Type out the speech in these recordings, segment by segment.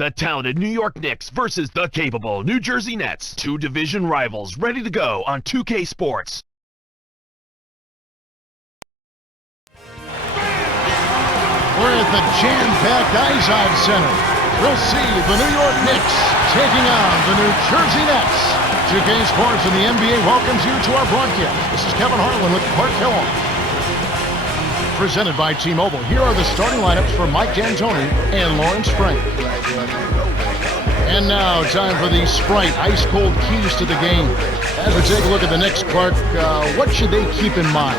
The talented New York Knicks versus the capable New Jersey Nets. Two division rivals ready to go on 2K Sports. We're at the jam-packed Izod Center. We'll see the New York Knicks taking on the New Jersey Nets. 2K Sports and the NBA welcomes you to our broadcast. This is Kevin Harlan with Clark Hill. Presented by T-Mobile. Here are the starting lineups for Mike D'Antoni and Lawrence Frank. And now, time for the Sprite ice-cold keys to the game. As we take a look at the Knicks, Clark, what should they keep in mind?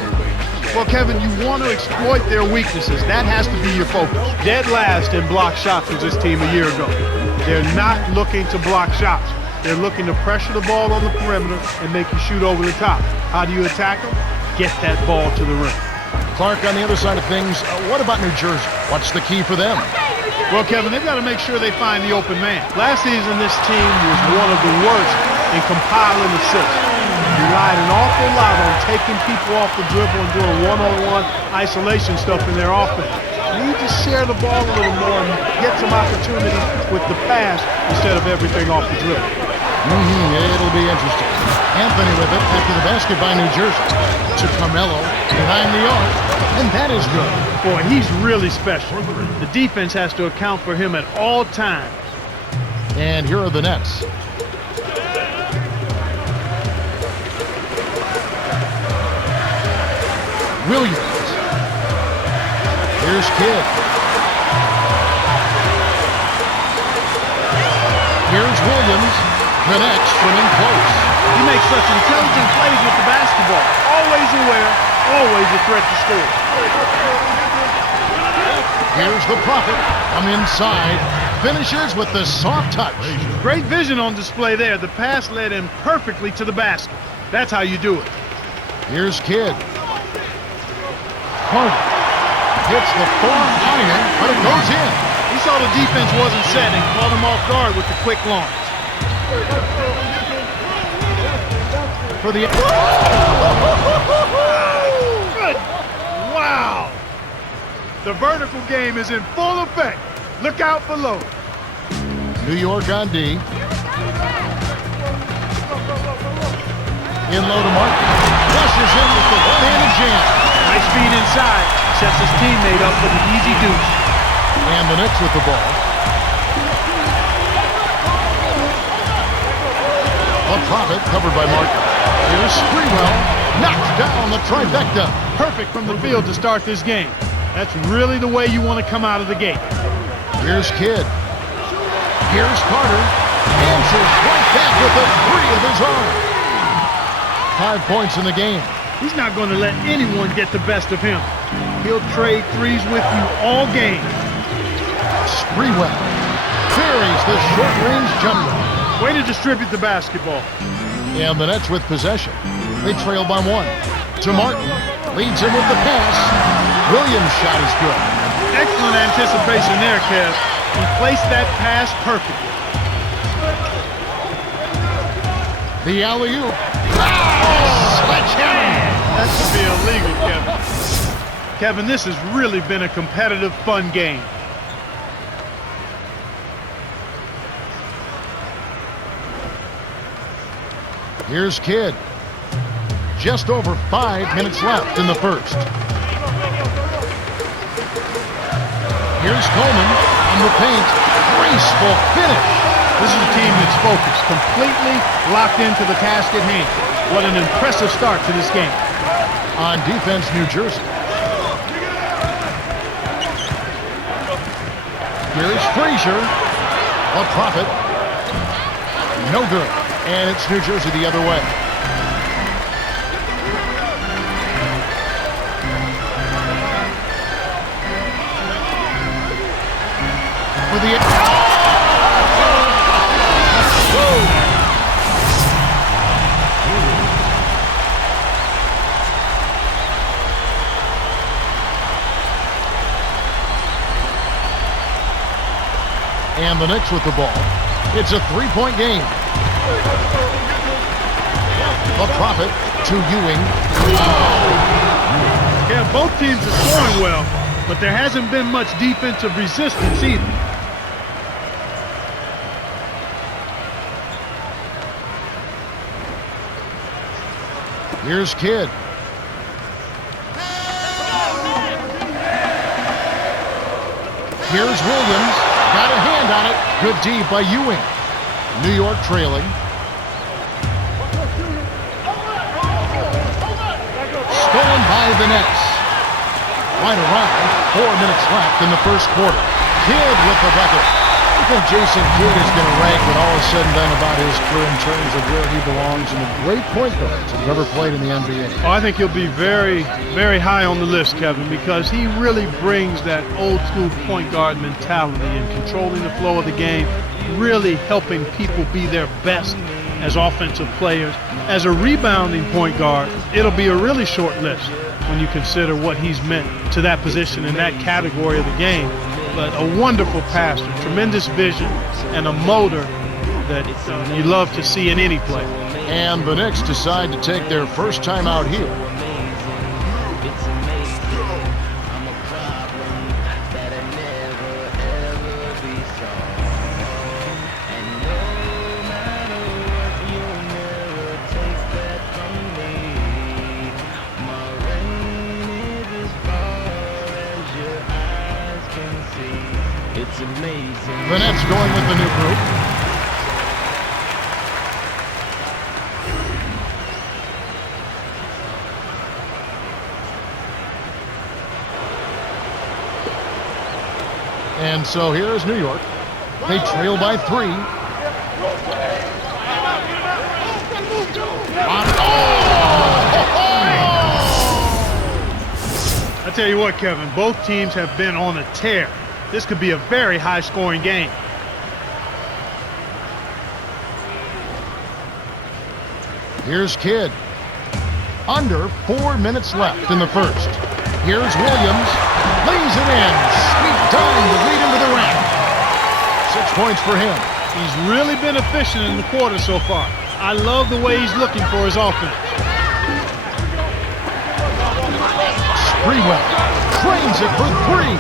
Well, Kevin, you want to exploit their weaknesses. That has to be your focus. Dead last in block shots with this team a year ago. They're not looking to block shots. They're looking to pressure the ball on the perimeter and make you shoot over the top. How do you attack them? Get that ball to the rim. Clark, on the other side of things, what about New Jersey? What's the key for them? Well, Kevin, they've got to make sure they find the open man. Last season, this team was one of the worst in compiling assists. Relied an awful lot on taking people off the dribble and doing one-on-one isolation stuff in their offense. You need to share the ball a little more and get some opportunities with the pass instead of everything off the dribble. It'll be interesting. Anthony with it after the basket by New Jersey. To CARMELO behind the arc, and that is good. Boy, he's really special. The defense has to account for him at all times. And here are the Nets. Williams. Here's Kidd. Here's Williams. Connects from in close. He makes such intelligent plays with the basketball. Always aware, always a threat to score. Here's the Prophet. Come inside. Finishes with the soft touch. Great vision on display there. The pass led him perfectly to the basket. That's how you do it. Here's Kidd. Carter hits the fourth iron, but it goes in. He saw the defense wasn't set and caught him off guard with the quick launch. For the... Good. Wow! The vertical game is in full effect. Look out below. New York on D. In low to Martin. Rushes in with the one-handed jam. Nice speed inside. Sets his teammate up for the easy deuce. And the Knicks with the ball. A Prophet covered by Martin. Here's Sprewell. Knocks down the trifecta. Perfect from the field to start this game. That's really the way you want to come out of the gate. Here's Kidd. Here's Carter. Answers right back with a three of his own. 5 points in the game. He's not going to let anyone get the best of him. He'll trade threes with you all game. Sprewell buries the short-range jumper. Way to distribute the basketball. And the Nets with possession. They trail by one. To Martin. Leads him with the pass. Williams' shot is good. Excellent anticipation there, Kev. He placed that pass perfectly. The alley-oop. Sledgehammer! That should be illegal, Kevin. Kevin, this has really been a competitive, fun game. Here's Kidd. Just over 5 minutes left in the first. Here's Coleman on the paint. Graceful finish. This is a team that's focused, completely locked into the task at hand. What an impressive start to this game. On defense, New Jersey. Here's Frazier. A Prophet. No good. And it's New Jersey the other way. For the... And the Knicks with the ball. It's a three-point game. The Prophet to Ewing. Yeah, both teams are scoring well, but there hasn't been much defensive resistance either. Here's Kidd. Here's Williams. Got a hand on it. Good deep by Ewing. New York trailing. Stolen by the Nets. Right around. 4 minutes left in the first quarter. Kidd with the bucket. I think Jason Kidd is going to rank when all is said and done about his career in terms of where he belongs in the great point guards who've ever played in the NBA. Oh, I think he'll be very, very high on the list, Kevin, because he really brings that old school point guard mentality and controlling the flow of the game, really helping people be their best as offensive players. As a rebounding point guard, it'll be a really short list when you consider what he's meant to that position in that category of the game. But a wonderful passer, tremendous vision, and a motor that you love to see in any play. And the Knicks decide to take their first time out here. The Nets going with the new group. And so here is New York. They trail by 3. I tell you what, Kevin, both teams have been on a tear. This could be a very high-scoring game. Here's Kidd. Under 4 minutes left in the first. Here's Williams. Lays it in. Sweet time to lead him to the rim. 6 points for him. He's really been efficient in the quarter so far. I love the way he's looking for his offense. Sprewell trains it for 3.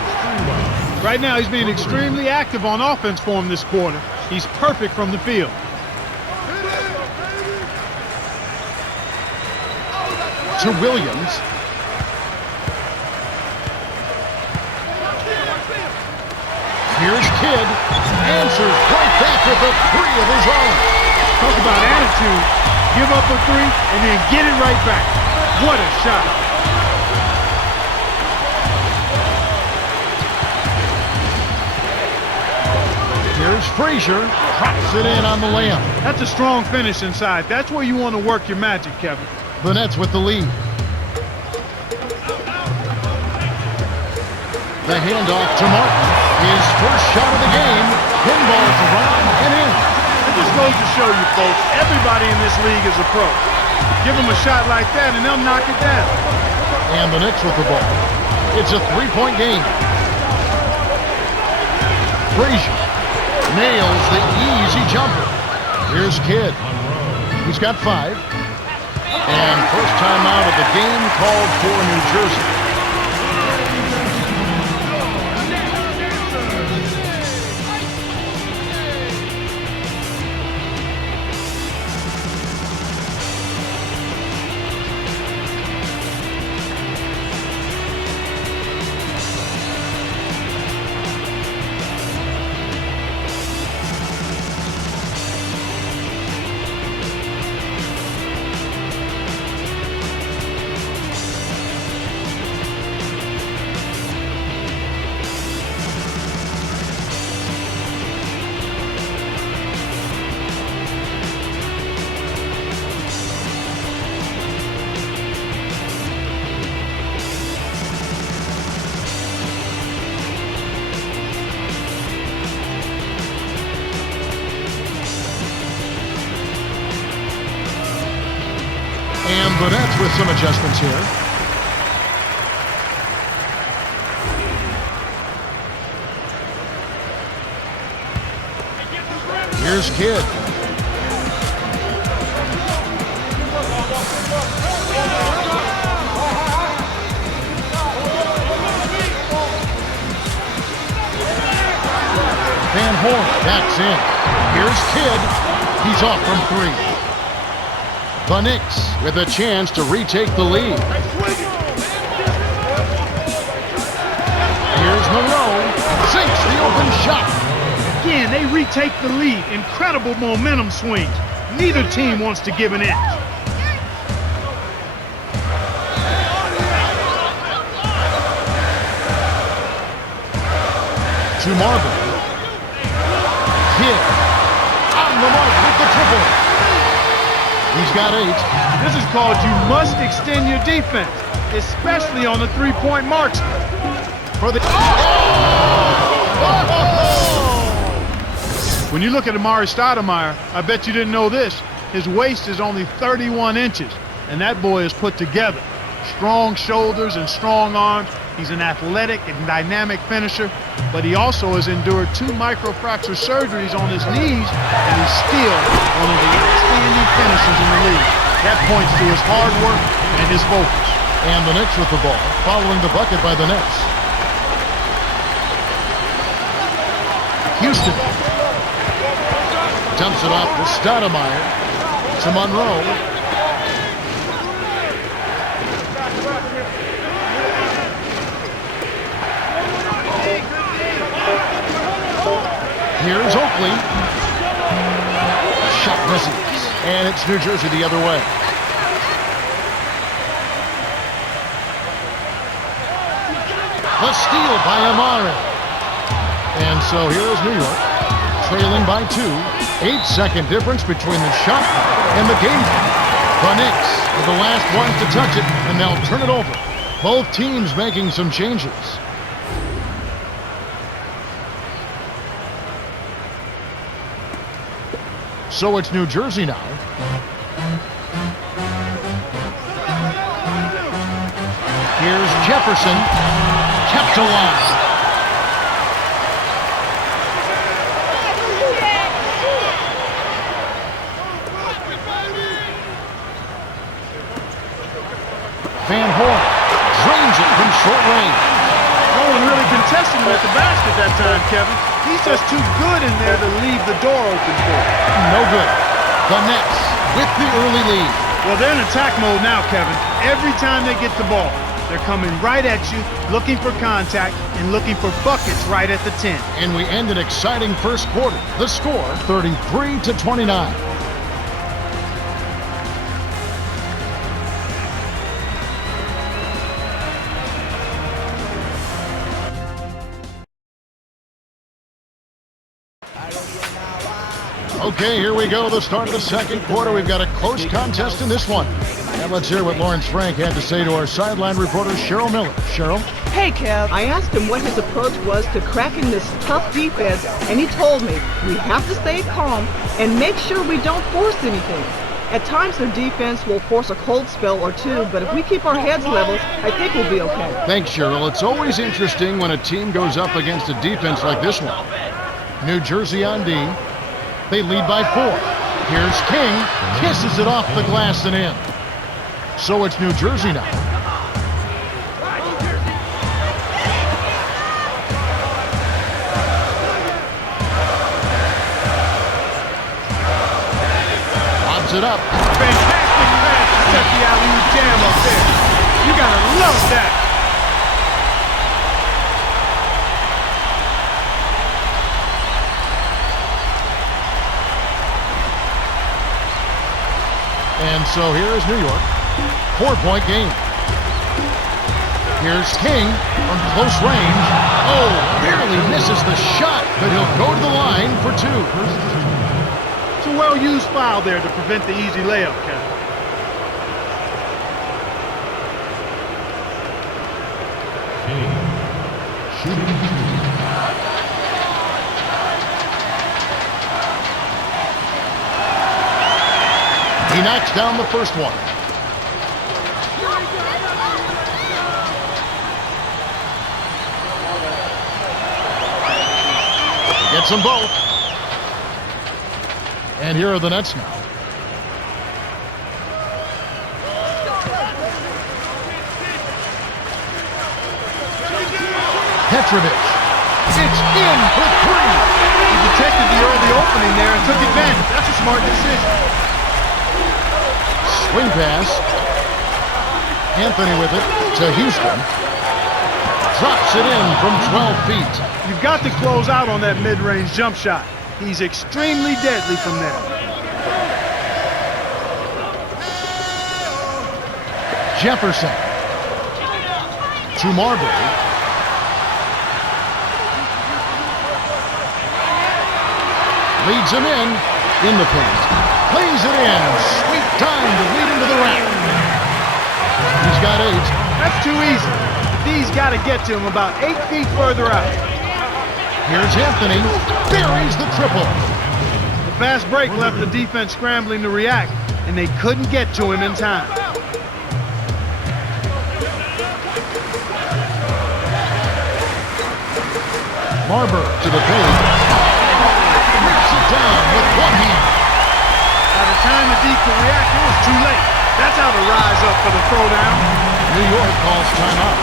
Right now, he's being extremely active on offense for him this quarter. He's perfect from the field. To Williams. Here's Kidd. Answers right back with a 3 of his own. Talk about attitude. Give up a 3 and then get it right back. What a shot. Here's Frazier. Drops it in on the layup. That's a strong finish inside. That's where you want to work your magic, Kevin. The Nets with the lead. The handoff to Martin. His first shot of the game. Pinballs around and in. It just goes to show you, folks, everybody in this league is a pro. Give them a shot like that and they'll knock it down. And the Knicks with the ball. It's a 3-point game. Frazier nails the easy jumper. Here's Kidd. He's got 5. And first time out of the game called for New Jersey. And the Nets with some adjustments here. Here's Kidd. Van Horn backs in. Here's Kidd. He's off from 3. The Knicks with a chance to retake the lead. Here's Monroe. Sinks the open shot. Again, they retake the lead. Incredible momentum swings. Neither team wants to give an inch. To Marvin. Kidd. On the mark with the triple. He's got 8. This is called you must extend your defense, especially on the three-point marks. For the When you look at Amari Stoudemire, I bet you didn't know this. His waist is only 31 inches, and that boy is put together. Strong shoulders and strong arms. He's an athletic and dynamic finisher, but he also has endured 2 microfracture surgeries on his knees, and he's still one of the outstanding finishers in the league. That points to his hard work and his focus. And the Knicks with the ball, following the bucket by the Nets. Houston dumps it off to Stoudemire, to Monroe. Here's Oakley. Shot misses. And it's New Jersey the other way. The steal by Amari. And so here is New York, trailing by 2. 8-second difference between the shot and the game. The Knicks are the last ones to touch it, and they'll turn it over. Both teams making some changes. So it's New Jersey now. Here's Jefferson, kept alive. Van Horn drains it from short range. No one really contested him at the basket that time, Kevin. He's just too good in there to leave the door open for him. No good. The Nets with the early lead. Well, they're in attack mode now, Kevin. Every time they get the ball, they're coming right at you, looking for contact and looking for buckets right at the 10. And we end an exciting first quarter. The score, 33-29. Okay, here we go. The start of the second quarter. We've got a close contest in this one. And let's hear what Lawrence Frank had to say to our sideline reporter, Cheryl Miller. Cheryl? Hey, Kev. I asked him what his approach was to cracking this tough defense, and he told me we have to stay calm and make sure we don't force anything. At times, their defense will force a cold spell or 2, but if we keep our heads level, I think we'll be okay. Thanks, Cheryl. It's always interesting when a team goes up against a defense like this one. New Jersey on D. They lead by 4. Here's King, kisses it off the glass and in. So it's New Jersey now. Lobs it up. Fantastic pass to set the alley-oop jam up there. You gotta love that. And so here is New York. 4-point game. Here's King from close range. Oh, barely misses the shot, but he'll go to the line for 2. It's a well-used foul there to prevent the easy layup, Kevin. He knocks down the first one. He gets them both. And here are the Nets now. Petrovic. It's in for 3. He detected the early opening there and took advantage. That's a smart decision. Wing pass. Anthony with it to Houston. Drops it in from 12 feet. You've got to close out on that mid-range jump shot. He's extremely deadly from there. Jefferson to Marbury. Leads him in the paint. Plays it in. Sweet time to lead him to the rack. He's got 8. That's too easy. D's got to get to him about 8 feet further out. Here's Anthony. Buries the triple. The fast break left the defense scrambling to react, and they couldn't get to him in time. Barber to the paint. Rips it down with one hand. By the time the D could react, it was too late. That's how to rise up for the throwdown. New York calls timeout.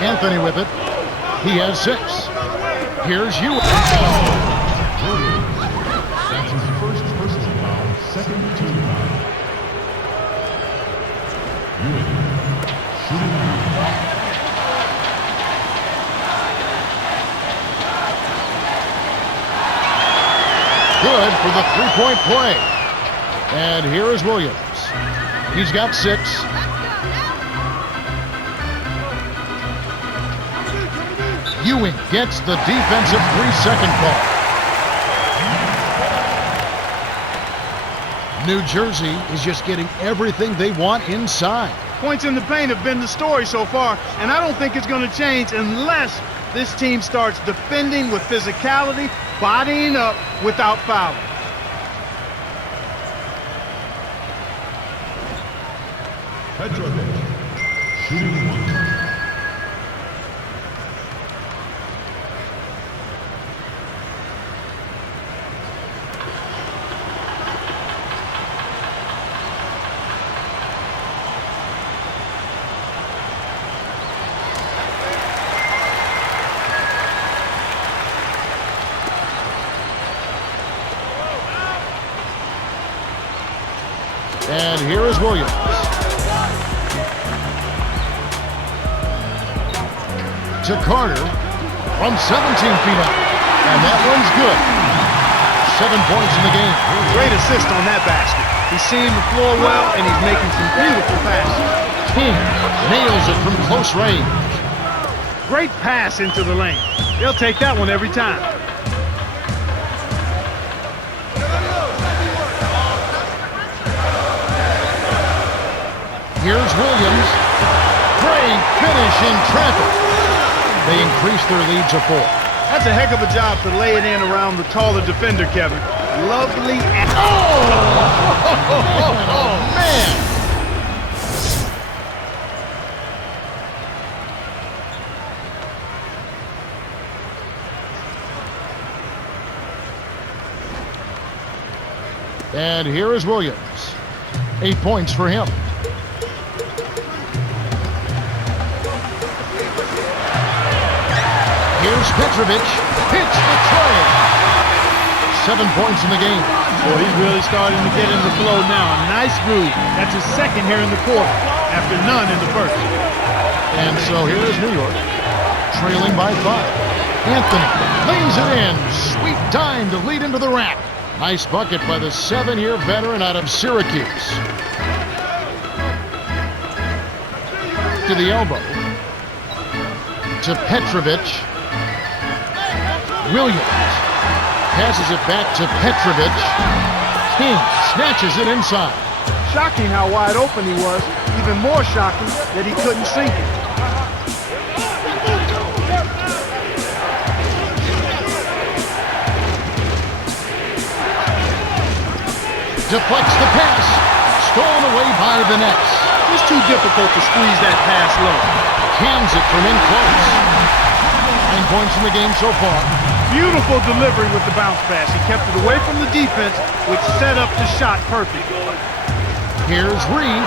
Anthony with it. He has 6. Here's you. That's his first personal foul, second team foul. Ewing, shooting. Good for the three-point play. And here is Williams. He's got 6. Ewing gets the defensive 3-second call. New Jersey is just getting everything they want inside. Points in the paint have been the story so far, and I don't think it's going to change unless this team starts defending with physicality, bodying up without fouling. Petrovic, shooting 1. And here is Williams. To Carter from 17 feet out. And that one's good. 7 points in the game. Great assist on that basket. He's seeing the floor well, and he's making some beautiful passes. King nails it from close range. Great pass into the lane. They'll take that one every time. Here's Williams. Great finish in traffic. They increase their lead to 4. That's a heck of a job to lay it in around the taller defender, Kevin. Lovely. Oh, man. And here is Williams. 8 points for him. Here's Petrovic. Hits the tray. 7 points in the game. Well, he's really starting to get in the flow now. A nice groove. That's his second here in the quarter, after none in the first. And so here is New York, trailing by 5. Anthony lays it in. Sweet dime to lead into the rack. Nice bucket by the 7-year veteran out of Syracuse. To the elbow. To Petrovic. Williams passes it back to Petrovic. King snatches it inside. Shocking how wide open he was. Even more shocking that he couldn't sink it. Deflects the pass. Stolen away by the Nets. It's too difficult to squeeze that pass low. Cans it from in close. 9 points in the game so far. Beautiful delivery with the bounce pass. He kept it away from the defense, which set up the shot perfect. Here's Reed.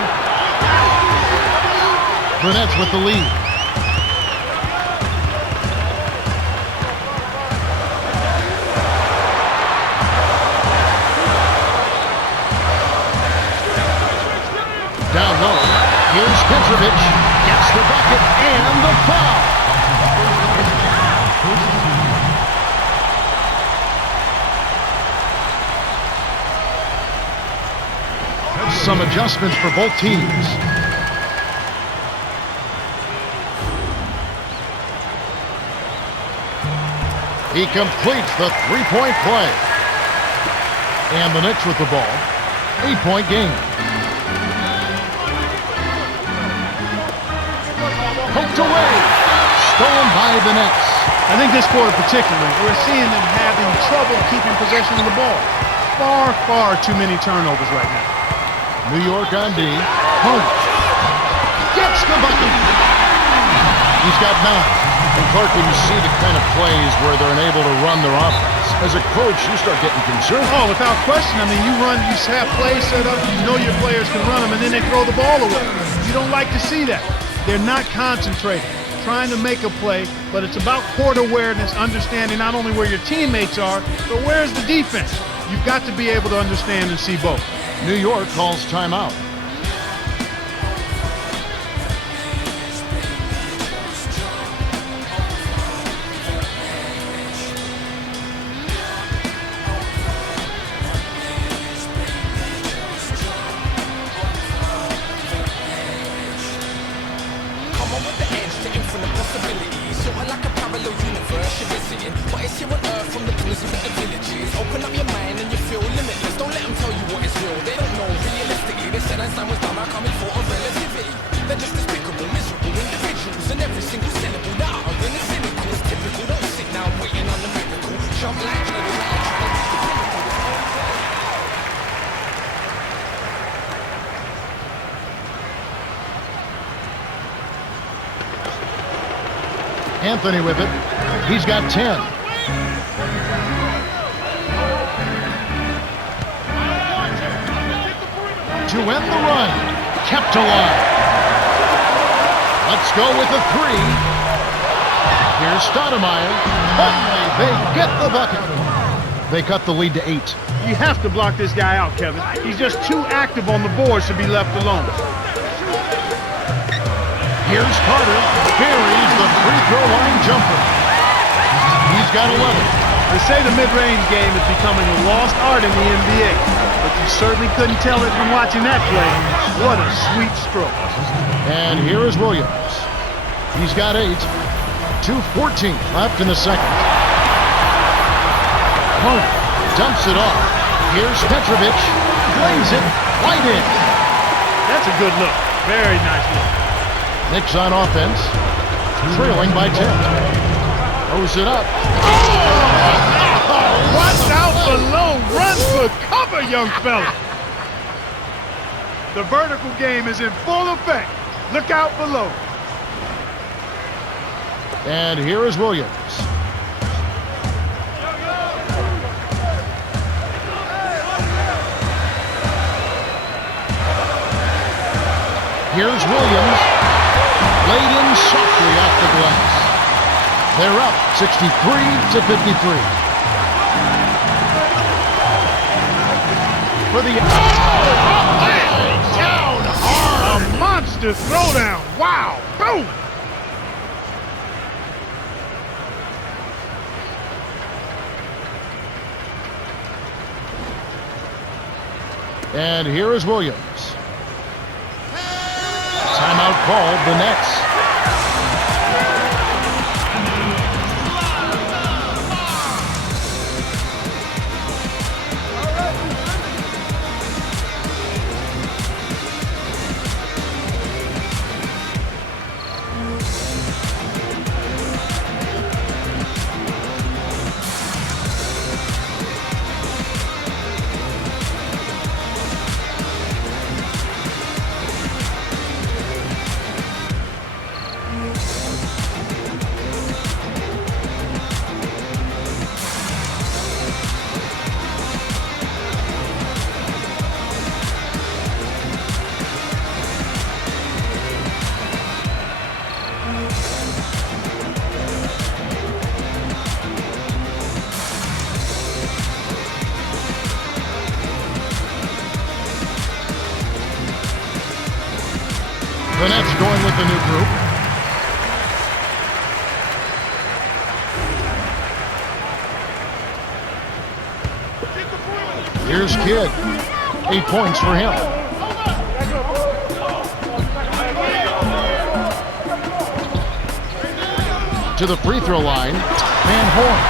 The Nets with the lead. Down low. Here's Petrovic. Gets the bucket and the foul. Some adjustments for both teams. He completes the three-point play. And the Knicks with the ball. 8-point game. Poked away. Stolen by the Nets. I think this quarter particularly, we're seeing them having trouble keeping possession of the ball. Far too many turnovers right now. New York on D. Hunt gets the bucket. He's got 9. And Clark, when you see the kind of plays where they're unable to run their offense, as a coach, you start getting concerned. Oh, without question. I mean, you have plays set up, you know your players can run them, and then they throw the ball away. You don't like to see that. They're not concentrating, trying to make a play, but it's about court awareness, understanding not only where your teammates are, but where's the defense. You've got to be able to understand and see both. New York calls timeout. Come on with the edge to infinite possibilities. Sort of like a parallel universe you're visiting. But it's here on Earth from the pillars of the villages. Open up your mind and you feel limitless. Don't let them tell you what is real. They don't know realistically. They said Einstein was dumb. I'm coming for a relativity. They're just despicable, miserable individuals. And every single syllable that are in is cynical. It's typical. Don't sit down waiting on the miracle. Jump like little man trying to reach the pinnacle. Anthony with it. He's got 10. To end the run. Kept alive. Let's go with the 3. Here's Stoudemire. Only they get the bucket. They cut the lead to 8. You have to block this guy out, Kevin. He's just too active on the boards to be left alone. Here's Carter. Buries the free throw line jumper. He's got 11. They say the mid-range game is becoming a lost art in the NBA, but you certainly couldn't tell it from watching that play. What a sweet stroke. And here is Williams. He's got 8. 2:14 left in the second. Carter dumps it off. Here's Petrovic. Plays it right in. That's a good look. Very nice look. Knicks on offense, trailing by 10. Throws it up. Watch out below. Run for cover, young fella. The vertical game is in full effect. Look out below. And here is Williams. Here's Williams. Laid in softly off the glass. They're up 63-53. For the Down hard. A monster throwdown. Wow. Boom. And here is Williams. Timeout called, the Nets. The Nets going with the new group. Here's Kidd. 8 points for him. To the free throw line. Van Horn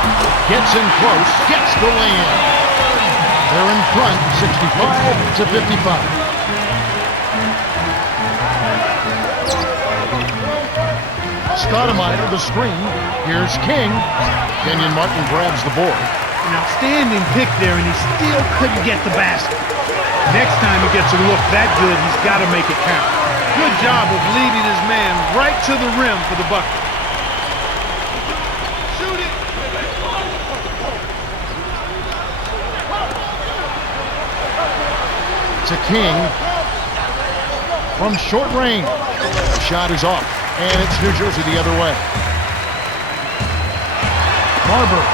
gets in close, gets the lay-in. They're in front, 65-55. Stoudemire, the screen. Here's King. Kenyon Martin grabs the board. An outstanding pick there, and he still couldn't get the basket. Next time he gets a look that good, he's got to make it count. Good job of leading his man right to the rim for the bucket. Shoot it! To King. From short range. The shot is off. And it's New Jersey the other way. Barber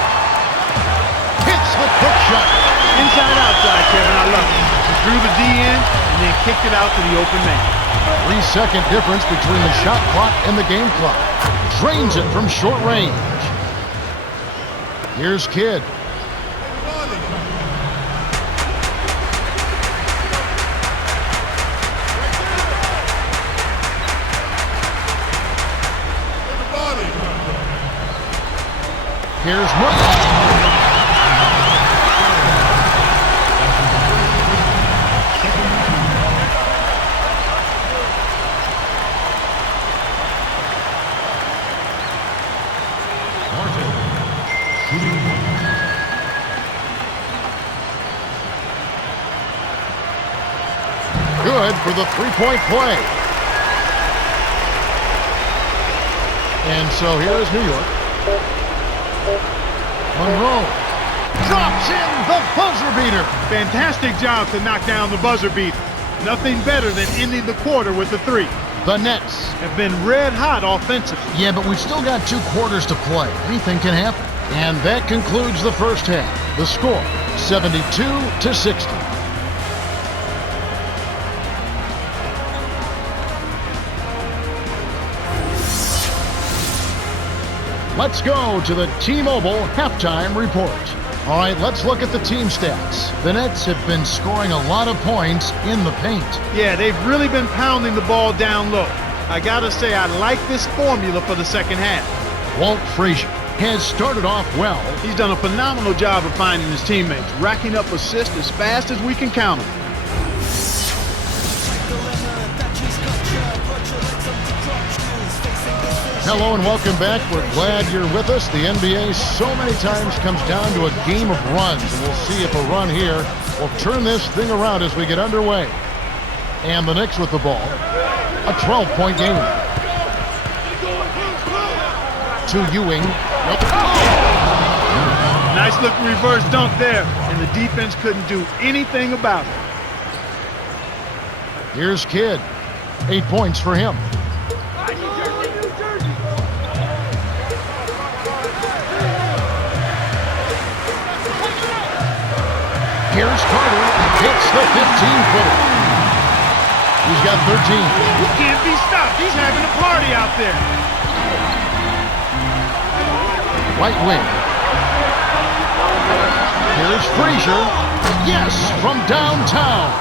hits the quick shot. Inside outside, Kevin, I love it. He threw the D in and then kicked it out to the open man. 3-second difference between the shot clock and the game clock. Drains it from short range. Here's Kidd. Here's Martin. Good for the three-point play. And so here is New York. Monroe drops in the buzzer beater. Fantastic job to knock down the buzzer beater. Nothing better than ending the quarter with a three. The Nets Have been red hot offensively. Yeah, but we've still got 2 quarters to play. Anything can happen. And that concludes the first half. The score, 72-60. Let's go to the T-Mobile halftime report. All right, let's look at the team stats. The Nets have been scoring a lot of points in the paint. Yeah, they've really been pounding the ball down low. I gotta say, I like this formula for the second half. Walt Frazier has started off well. He's done a phenomenal job of finding his teammates, racking up assists as fast as we can count them. Hello and welcome back. We're glad you're with us. The NBA so many times comes down to a game of runs, and we'll see if a run here will turn this thing around as we get underway. And the Knicks with the ball. A 12-point game. To Ewing. Nice look reverse dunk there, and the defense couldn't do anything about it. Here's Kidd. 8 points for him. Here's Carter. Hits the 15-footer. He's got 13. He can't be stopped. He's having a party out there. Right wing. Here's Frazier. Yes, from downtown.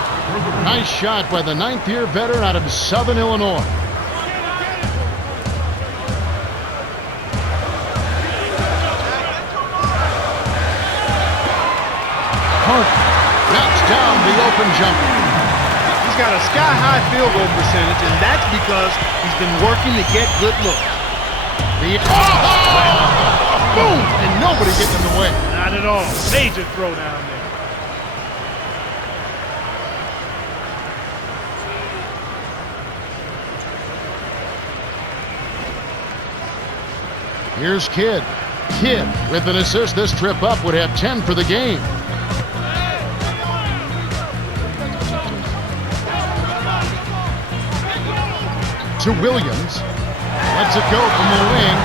Nice shot by the ninth-year veteran out of Southern Illinois. Knocks down the open jumper. He's got a sky-high field goal percentage, and that's because he's been working to get good looks. Boom! And nobody getting in the way. Not at all. Major throw down there. Here's Kidd. Kidd, with an assist this trip up, would have 10 for the game. To Williams. Lets it go from the wing.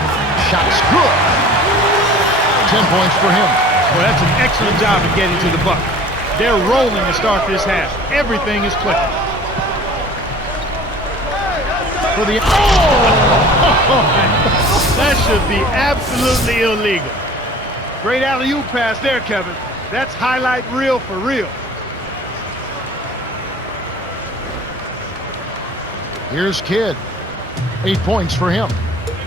Shot's good. 10 points for him. Well, that's an excellent job of getting to the bucket. They're rolling to start this half. Everything is clicking. For the That should be absolutely illegal. Great alley-oop pass there, Kevin. That's highlight reel for real. Here's Kidd. 8 points for him.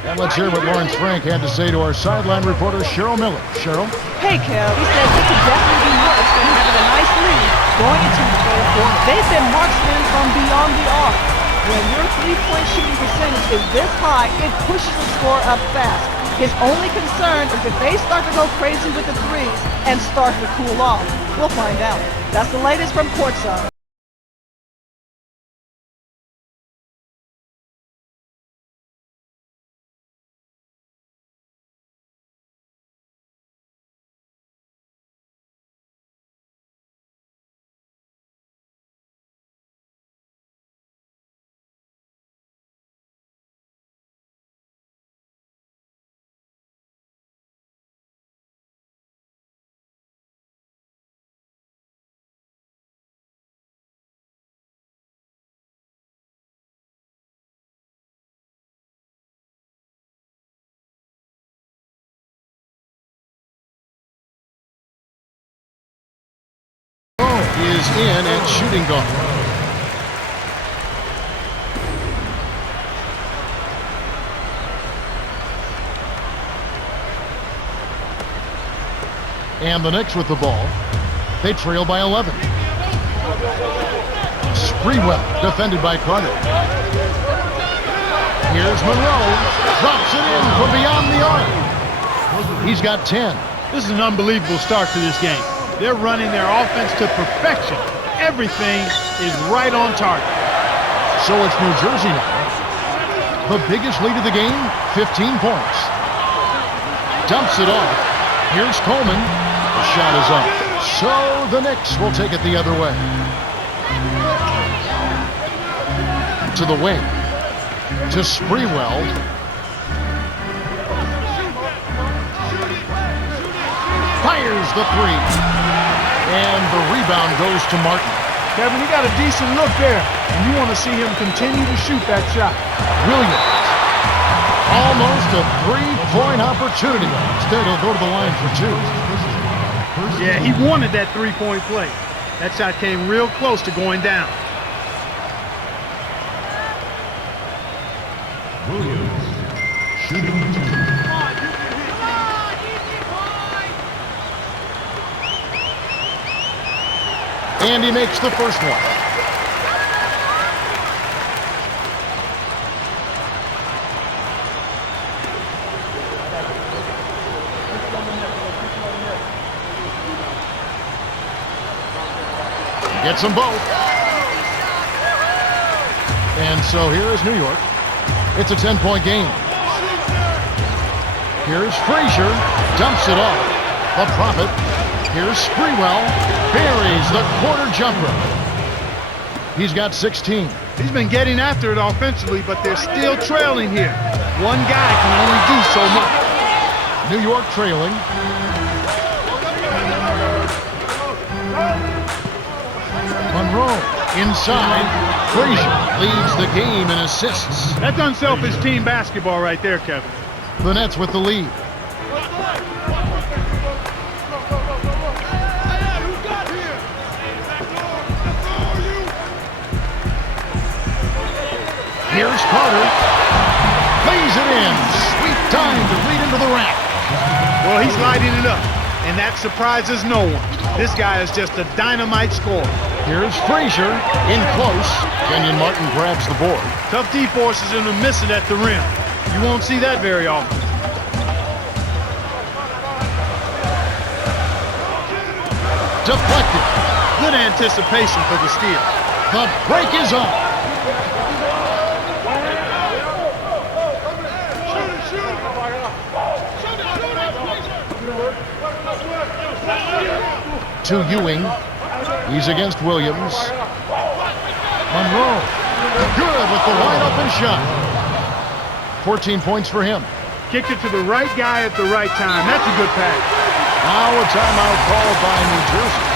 And let's hear what Lawrence Frank had to say to our sideline reporter, Cheryl Miller. Cheryl? Hey, Kev, he said it could definitely be worse than having a nice lead going into the third quarter. They've been marksmen from beyond the arc. When your three-point shooting percentage is this high, it pushes the score up fast. His only concern is if they start to go crazy with the threes and start to cool off. We'll find out. That's the latest from courtside. Is in at shooting guard. And the Knicks with the ball. They trail by 11. Sprewell defended by Carter. Here's Monroe. Drops it in from beyond the arc. He's got 10. This is an unbelievable start to this game. They're running their offense to perfection. Everything is right on target. So it's New Jersey now. The biggest lead of the game, 15 points. Dumps it off. Here's Coleman. The shot is up. So the Knicks will take it the other way. To the wing. To Sprewell. Fires the three. And the rebound goes to Martin. Kevin, he got a decent look there. And you want to see him continue to shoot that shot. Williams. Almost a three-point opportunity. Instead, he'll go to the line for two. Yeah, he wanted that three-point play. That shot came real close to going down. Williams, shooting two. And he makes the first one. Gets them both. And so here is New York. It's a 10-point game. Here's Frazier. Dumps it off. The Prophet. Here's Sprewell. Buries the corner jumper. He's got 16. He's been getting after it offensively, but they're still trailing here. One guy can only do so much. New York trailing. Monroe inside. Frazier leads the game in assists. That's unselfish team basketball right there, Kevin. The Nets with the lead. Here's Carter. Lays it in. Sweet time to lead into the rack. Well, he's lighting it up, and that surprises no one. This guy is just a dynamite scorer. Here's Frazier in close. Kenyon Martin grabs the board. Tough D-forces and to miss it at the rim. You won't see that very often. Deflected. Good anticipation for the steal. The break is on. To Ewing. He's against Williams. Monroe. Good with the wide open shot. 14 points for him. Kicked it to the right guy at the right time. That's a good pass. Now a timeout called by New Jersey.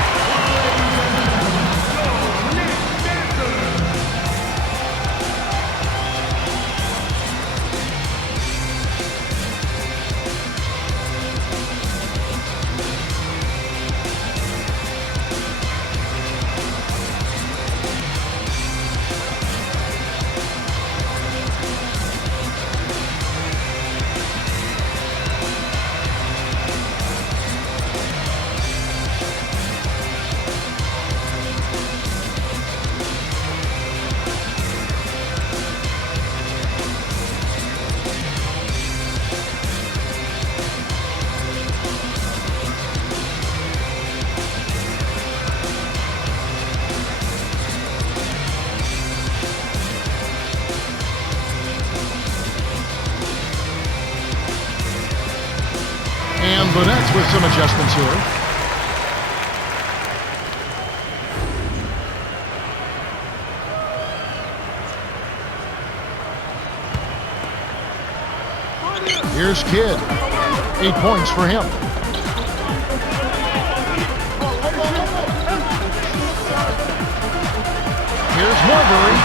And Bonette's with some adjustments here. Here's Kidd. 8 points for him. Here's Marbury.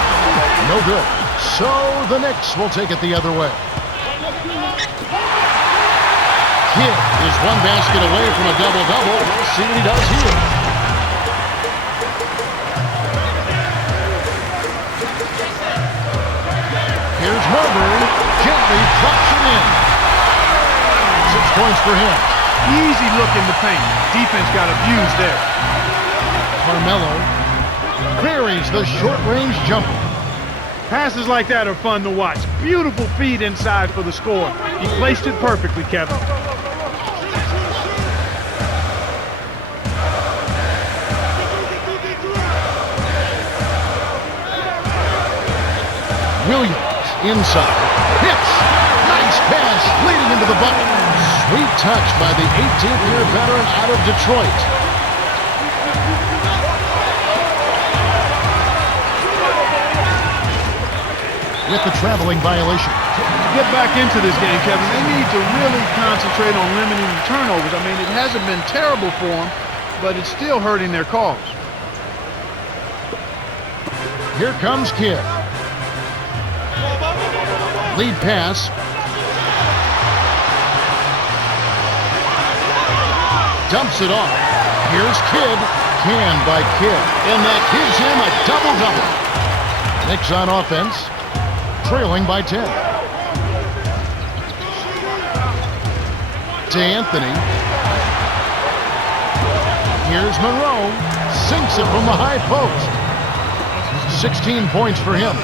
No good. So the Knicks will take it the other way. Kidd is one basket away from a double-double. We'll see what he does here. Here's Marbury. Gently drops it in. 6 points for him. Easy look in the paint. Defense got abused there. CARMELO buries the short-range jumper. Passes like that are fun to watch. Beautiful feed inside for the score. He placed it perfectly, Kevin. Williams inside. Hits. Nice pass leading into the bucket. Sweet touch by the 18th-year veteran out of Detroit. With the traveling violation. To get back into this game, Kevin, they need to really concentrate on limiting the turnovers. I mean, it hasn't been terrible for them, but it's still hurting their cause. Here comes Kidd. Lead pass. Dumps it off. Here's Kidd. Canned by Kidd. And that gives him a double-double. Knicks on offense. Trailing by 10. To Anthony. Here's Monroe. Sinks it from the high post. 16 points for him.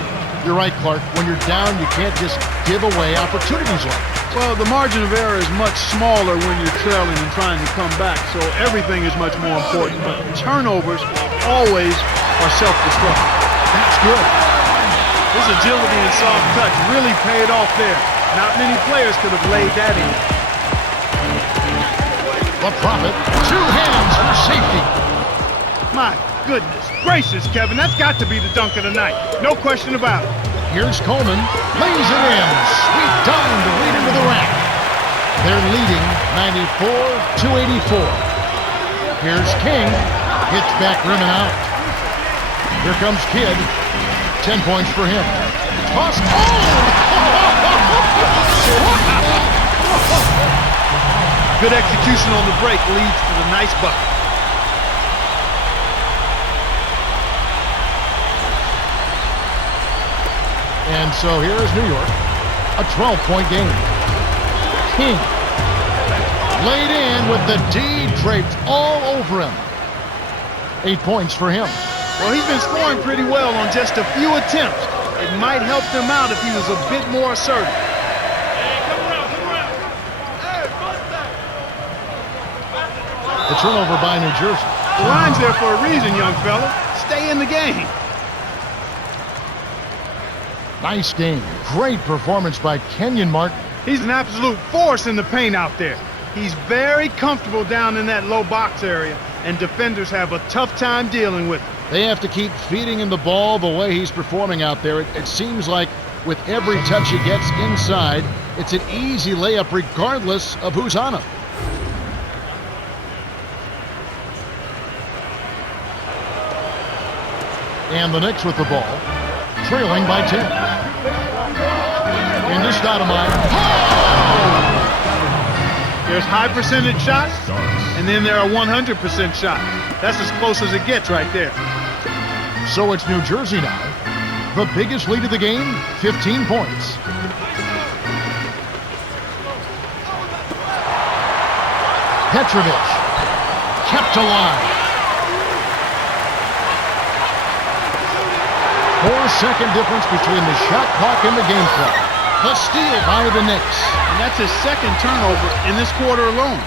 You're right, Clark. When you're down, you can't just give away opportunities like that. Well, the margin of error is much smaller when you're trailing and trying to come back, so everything is much more important. But turnovers always are self-destructive. That's good. His agility and soft touch really paid off there. Not many players could have laid that in. The Prophet, 2 hands for safety. My goodness gracious, Kevin, that's got to be the dunk of the night. No question about it. Here's Coleman, lays it in. Sweet dime to lead into the rack. They're leading 94-84. Here's King, hits back rim and out. Here comes Kidd. 10 points for him. Toss. Good execution on the break leads to the nice bucket. And And so here is New York, a 12-point game. King laid in with the D draped all over him. 8 points for him. Well, he's been scoring pretty well on just a few attempts. It might help them out if he was a bit more assertive. The turnover by New Jersey. The line's there for a reason, young fella. Stay in the game. Nice game. Great performance by Kenyon Martin. He's an absolute force in the paint out there. He's very comfortable down in that low box area, and defenders have a tough time dealing with him. They have to keep feeding him the ball the way he's performing out there. It seems like with every touch he gets inside, it's an easy layup regardless of who's on him. And the Knicks with the ball, trailing by 10. And this dynamite. Oh! There's high percentage shots, and then there are 100% shots. That's as close as it gets right there. So it's New Jersey now. The biggest lead of the game, 15 points. Petrovic kept alive. 4-second difference between the shot clock and the game clock. The steal by the Knicks. And that's his second turnover in this quarter alone.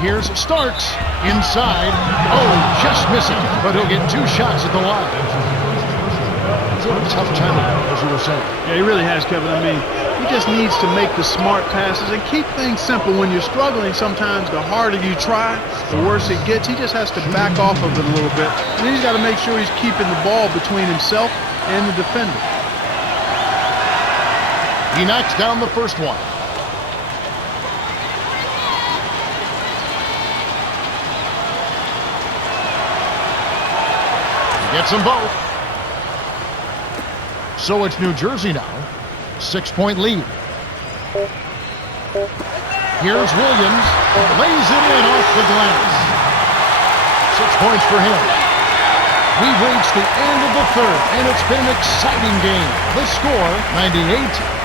Here's Starks inside. Oh, just missing, but he'll get 2 shots at the line. He's had a tough time, as you were saying. Yeah, he really has, Kevin. I mean, he just needs to make the smart passes and keep things simple. When you're struggling, sometimes the harder you try, the worse it gets. He just has to back off of it a little bit. And then he's got to make sure he's keeping the ball between himself and the defender. He knocks down the first one. Gets them both. So it's New Jersey now. 6-point lead. Here's Williams. Lays it in off the glass. 6 points for him. We've reached the end of the third, and it's been an exciting game. The score,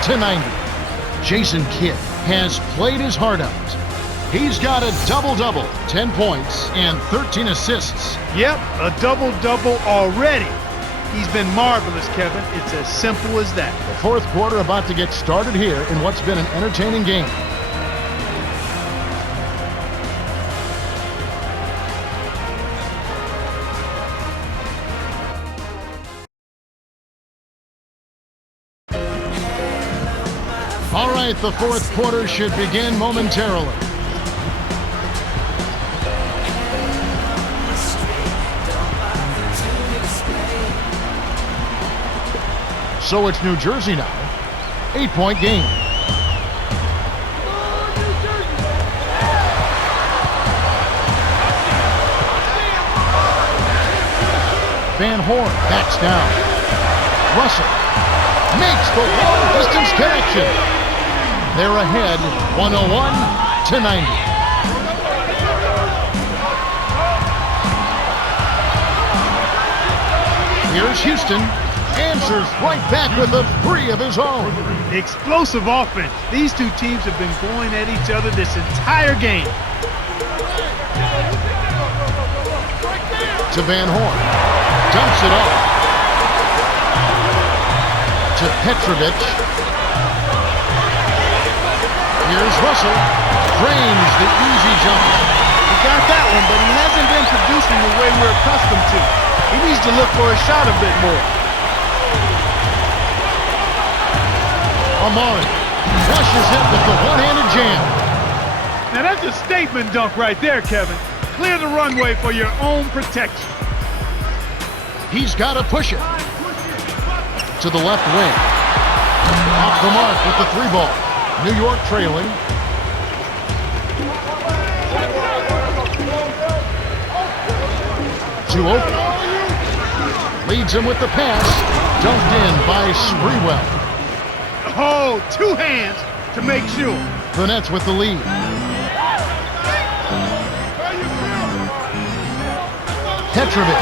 98-90. Jason Kidd has played his heart out. He's got a double-double, 10 points and 13 assists. Yep, a double-double already. He's been marvelous, Kevin. It's as simple as that. The fourth quarter about to get started here in what's been an entertaining game. All right, the fourth quarter should begin momentarily. So it's New Jersey now. 8-point game. Van Horn backs down. Russell makes the long-distance connection. They're ahead, 101-90. Here's Houston. Answers right back with a 3 of his own. Explosive offense. These two teams have been going at each other this entire game. To Van Horn. Dumps it off. To Petrovic. Here's Russell. Drains the easy jumper. He got that one, but he hasn't been producing the way we're accustomed to. He needs to look for a shot a bit more. Amari flushes it with the one-handed jam. Now that's a statement dunk right there, Kevin. Clear the runway for your own protection. He's got to push it. To the left wing. Off the mark with the 3-ball. New York trailing. To Oakley. Leads him with the pass. Dunked in by Sprewell. Oh, 2 hands to make sure. The Nets with the lead. Petrovic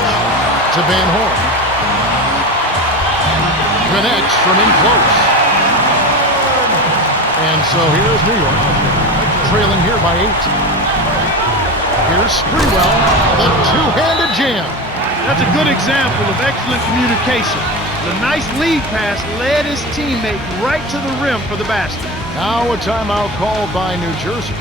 to Van Horn. Connects from in close. And so here's New York, trailing here by 8. Here's Sprewell, the two-handed jam. That's a good example of excellent communication. The nice lead pass led his teammate right to the rim for the basket. Now a timeout called by New Jersey.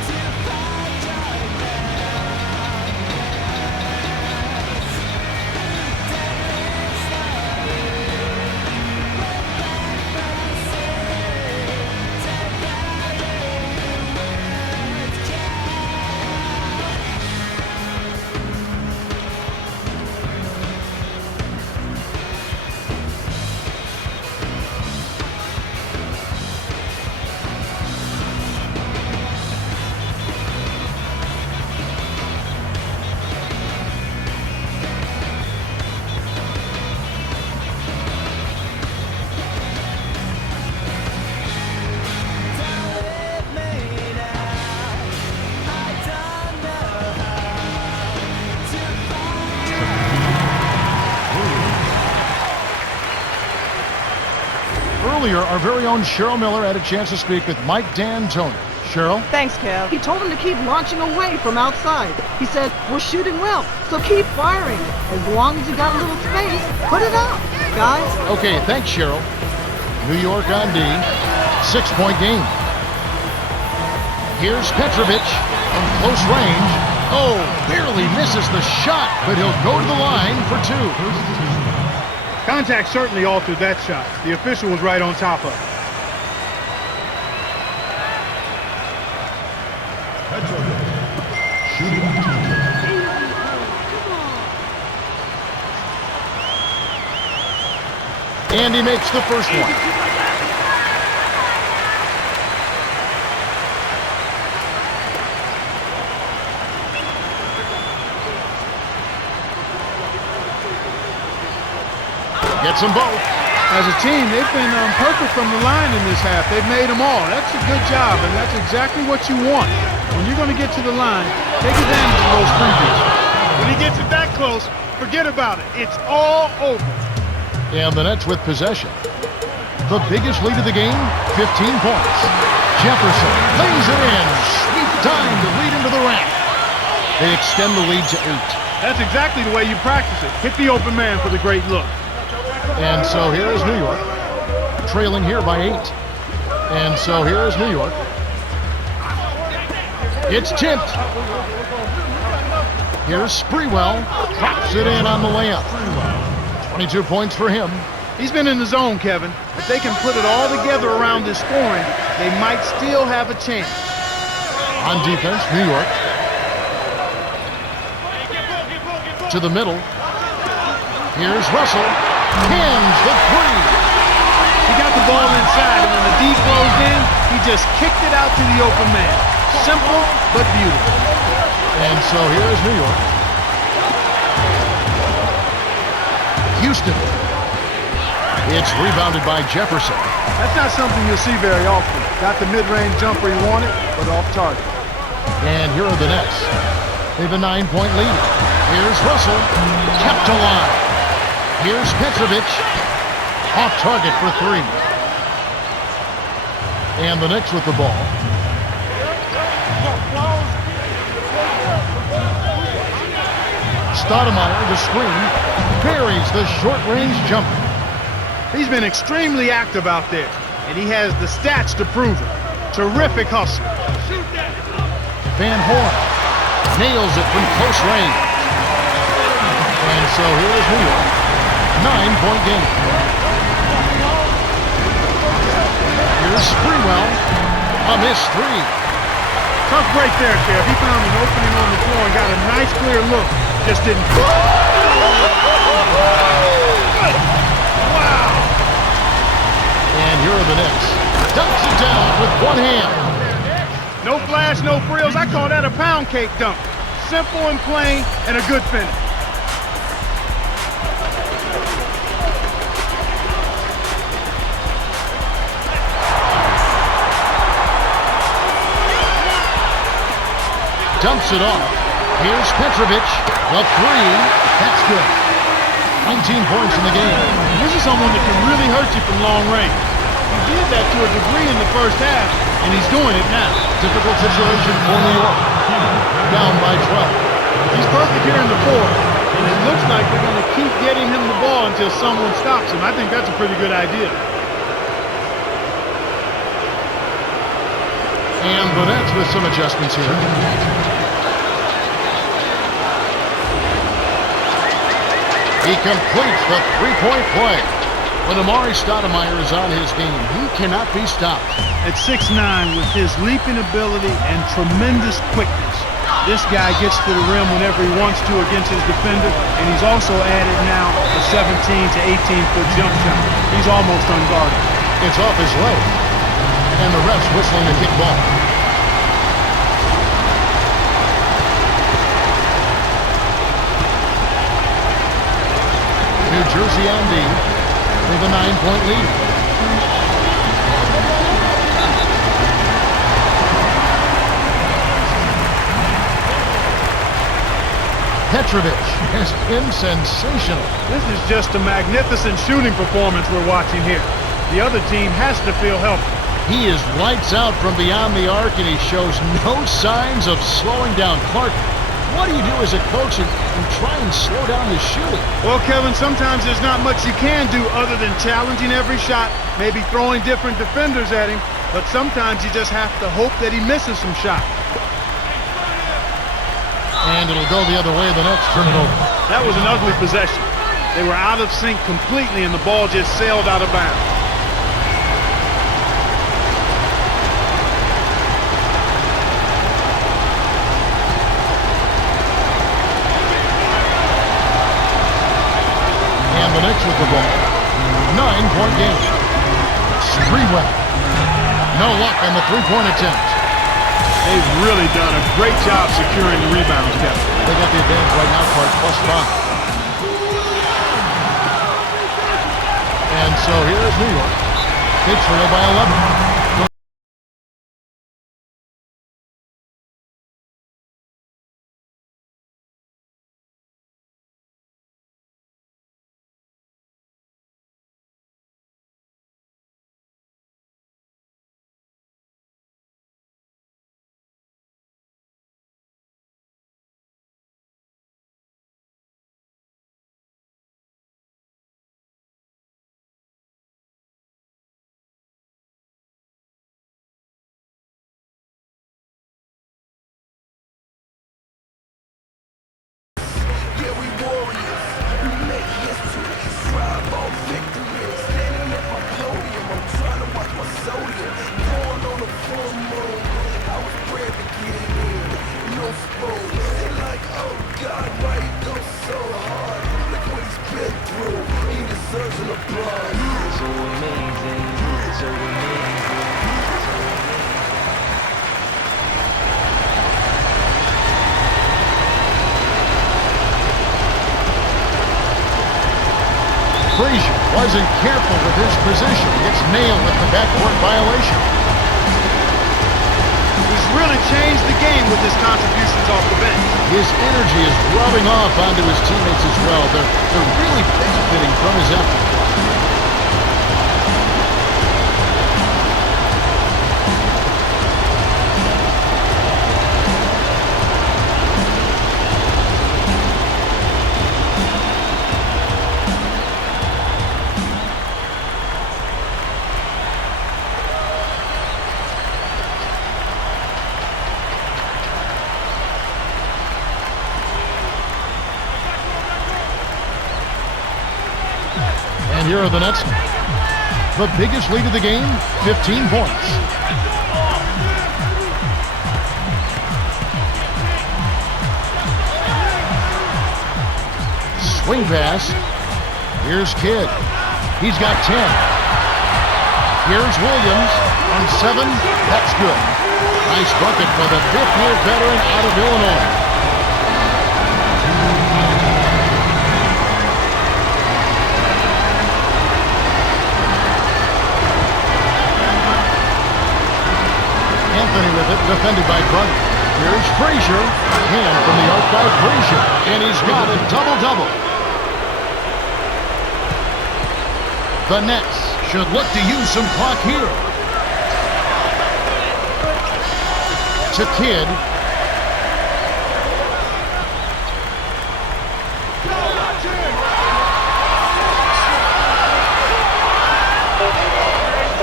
Earlier, our very own Cheryl Miller had a chance to speak with Mike D'Antoni. Cheryl? Thanks, Kev. He told him to keep launching away from outside. He said, we're shooting well, so keep firing. As long as you got a little space, put it up, guys. Okay, thanks, Cheryl. New York on D. 6-point game. Here's Petrovic from close range. Oh, barely misses the shot, but he'll go to the line for 2. Contact certainly altered that shot. The official was right on top of it. Petrovic. Shooting 2. And he makes the first one. Gets them both. As a team, they've been perfect from the line in this half. They've made them all. That's a good job, and that's exactly what you want. When you're going to get to the line, take advantage of those previews. When he gets it that close, forget about it. It's all over. And the Nets with possession. The biggest lead of the game, 15 points. Jefferson lays it in. Sweet time to lead into the rack. They extend the lead to 8. That's exactly the way you practice it. Hit the open man for the great look. And so here is New York, trailing here by 8. And so here is New York. It's tipped. Here's Sprewell, drops it in on the layup. 22 points for him. He's been in the zone, Kevin. If they can put it all together around this scoring, they might still have a chance. On defense, New York. To the middle. Here's Russell. Cans the 3. He got the ball inside, and when the D closed in, he just kicked it out to the open man. Simple, but beautiful. And so here's New York. Houston. It's rebounded by Jefferson. That's not something you'll see very often. Got the mid-range jumper he wanted, but off target. And here are the Nets. They have a 9-point lead. Here's Russell, kept alive. Here's Petrovic, off target for 3. And the Knicks with the ball. Stoudemire, the screen, buries the short-range jumper. He's been extremely active out there, and he has the stats to prove it. Terrific hustle. Van Horn nails it from close range. And so here's New York. 9-point game. Here's Sprewell. A missed 3. Tough break there, Kev. He found an opening on the floor and got a nice clear look. Just didn't. Wow! And here are the Knicks. Dumps it down with one hand. No flash, no frills. I call that a pound cake dunk. Simple and plain and a good finish. Dumps it off. Here's Petrovic. The three. That's good. 19 points in the game. This is someone that can really hurt you from long range. He did that to a degree in the first half, and he's doing it now. Difficult situation for New York. Down by 12. He's perfect here in the fourth, and it looks like they're going to keep getting him the ball until someone stops him. I think that's a pretty good idea. And the Nets with some adjustments here. He completes the three-point play. When Amari Stoudemire is on his game, he cannot be stopped. At 6'9", with his leaping ability and tremendous quickness, this guy gets to the rim whenever he wants to against his defender, and he's also added now a 17 to 18-foot jump shot. He's almost unguarded. It's off his leg, and the ref's whistling a kick ball. New Jersey on D with a 9-point lead. Petrovic has been sensational. This is just a magnificent shooting performance we're watching here. The other team has to feel healthy. He is lights out from beyond the arc, and he shows no signs of slowing down. Clark, what do you do as a coach and try and slow down the shooting? Well, Kevin, sometimes there's not much you can do other than challenging every shot, maybe throwing different defenders at him, but sometimes you just have to hope that he misses some shots. And it'll go the other way. The Nets turn it over. That was an ugly possession. They were out of sync completely, and the ball just sailed out of bounds. And the Knicks with the ball. 9-point game. Sprewell. No luck on the three-point attempt. They've really done a great job securing the rebounds, Kevin. They got the advantage right now, Clark, +5. And so here's New York. They trail by 11. Frazier wasn't careful with his position. Gets nailed with the backcourt violation. He's really changed the game with his contributions off the bench. His energy is rubbing off onto his teammates as well. They're really benefiting from his effort. Here are the Nets. The biggest lead of the game, 15 points. Swing pass. Here's Kidd. He's got 10. Here's Williams on 7. That's good. Nice bucket for the fifth-year veteran out of Illinois. Anthony with it, defended by Grundy. Here's Frazier. Hand from the arc by Frazier. And he's got a double-double. The Nets should look to use some clock here. To Kidd.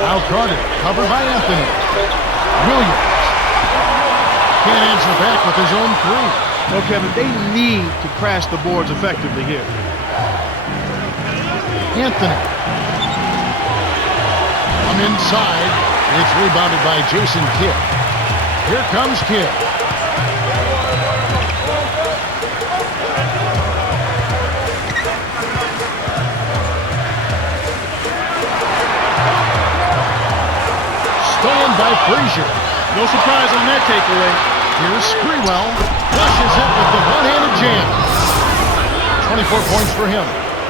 Now Carter, covered by Anthony. Williams. Can't answer back with his own three. Well, Kevin, they need to crash the boards effectively here. Anthony. From inside. It's rebounded by Jason Kidd. Here comes Kidd. Stolen by Frazier. No surprise on that takeaway. Here's Sprewell. Flushes it with the one-handed jam. 24 points for him.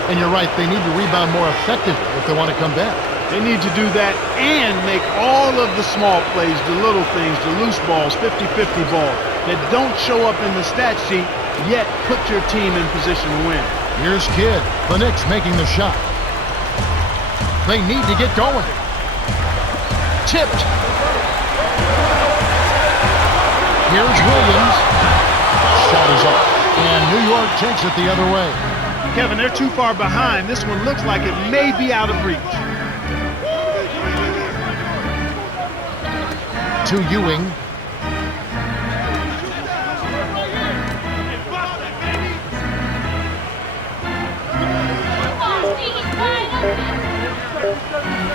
And you're right, they need to rebound more effectively if they want to come back. They need to do that and make all of the small plays, the little things, the loose balls, 50-50 balls that don't show up in the stat sheet, yet put your team in position to win. Here's Kidd. The Knicks making the shot. They need to get going. Tipped. Here's Williams. Shot is off. And New York takes it the other way. Kevin, they're too far behind. This one looks like it may be out of reach. To Ewing.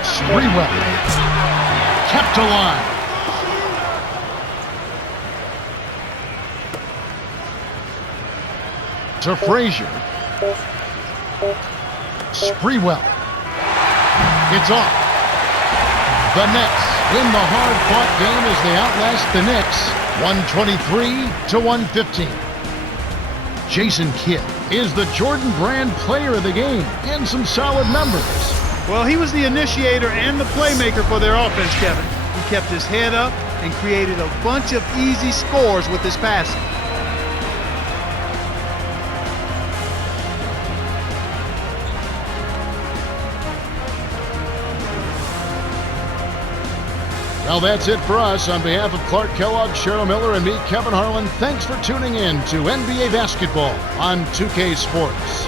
Sprewell. Kept alive. To Frazier. Sprewell. It's off. The Nets win the hard-fought game as they outlast the Knicks 123-115. Jason Kidd is the Jordan Brand player of the game and some solid numbers. Well, he was the initiator and the playmaker for their offense, Kevin. He kept his head up and created a bunch of easy scores with his passing. Well, that's it for us. On behalf of Clark Kellogg, Cheryl Miller, and me, Kevin Harlan, thanks for tuning in to NBA Basketball on 2K Sports.